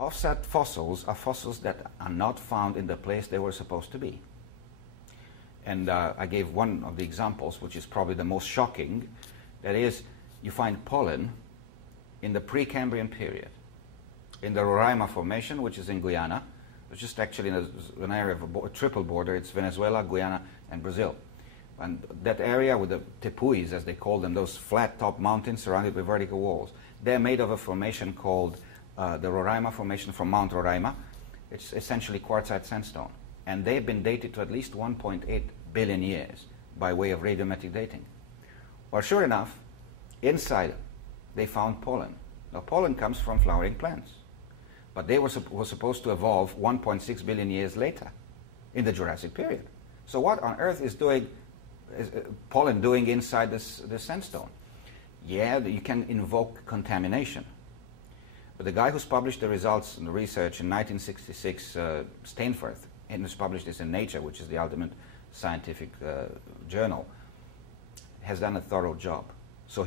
Offset fossils are fossils that are not found in the place they were supposed to be. And I gave one of the examples, which is probably the most shocking. That is, you find pollen in the Precambrian period, in the Roraima Formation, which is in Guyana, which is actually in an area of a triple border. It's Venezuela, Guyana, and Brazil. And that area with the tepuis, as they call them, those flat-top mountains surrounded with vertical walls, they're made of a formation called the Roraima Formation from Mount Roraima. It's essentially quartzite sandstone. And they've been dated to at least 1.8 billion years by way of radiometric dating. Well, sure enough, inside they found pollen. Now, pollen comes from flowering plants. But they were supposed to evolve 1.6 billion years later, in the Jurassic period. So what on earth is pollen doing inside this sandstone? Yeah, you can invoke contamination. But the guy who's published the results and the research in 1966, Silvestru, and who's published this in Nature, which is the ultimate scientific journal, has done a thorough job. So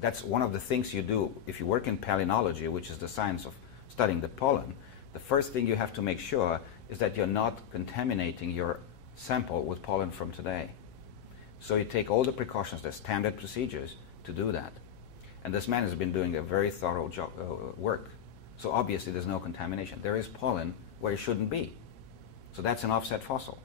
that's one of the things you do if you work in palynology, which is the science of studying the pollen. The first thing you have to make sure is that you're not contaminating your sample with pollen from today. So you take all the precautions, the standard procedures to do that. And this man has been doing a very thorough job, work. So obviously there's no contamination. There is pollen where it shouldn't be. So that's an offset fossil.